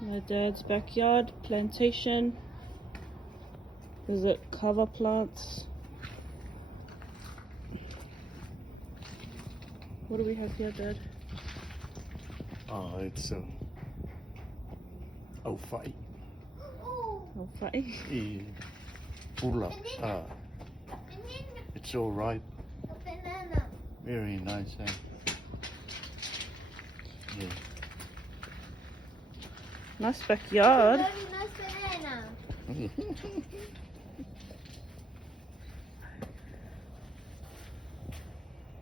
My dad's backyard plantation. Is it Kava plants? What do we have here, Dad? Oh, it's Aufai. Aufai. Full of, it's all ripe. Very nice, eh? Yeah. Nice backyard. Very nice banana.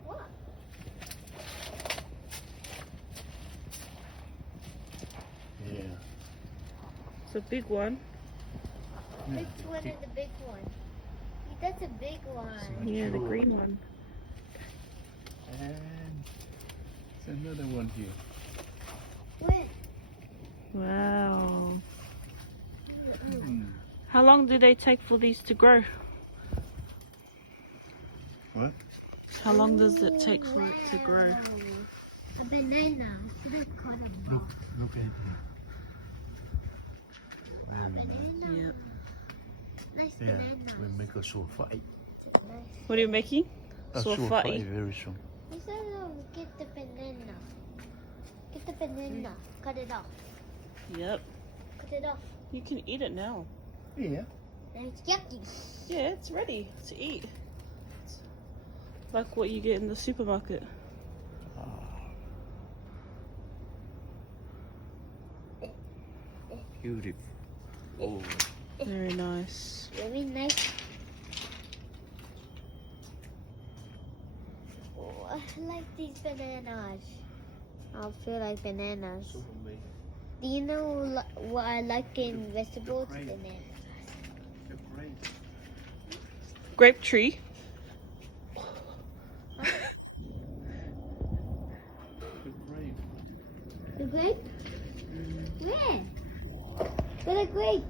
What? Yeah. It's a big one. Which one is the big one? That's a big one. Yeah, the green one. And there's another one here. Wait. Wow. Hmm. How long do they take for these to grow? What? How long does it take for it to grow? A banana. That's called a Look at it. Very nice. banana. Yep. Nice Yeah, banana. we'll make a sofa. Nice. What are you making? A Sofa. sofa very soon. You said get the banana. Get the banana. Cut it off. Yep. Cut it off. You can eat it now. Yeah. It's yucky. Yeah, it's ready to eat. It's like what you get in the supermarket. Beautiful. Oh. Very nice. Very nice. Oh, I like these bananas. I feel like bananas. So amazing. Do you know what I like in vegetables? Great. Bananas. They're great. Grape tree. They're great. The grape? Where? Where the grape?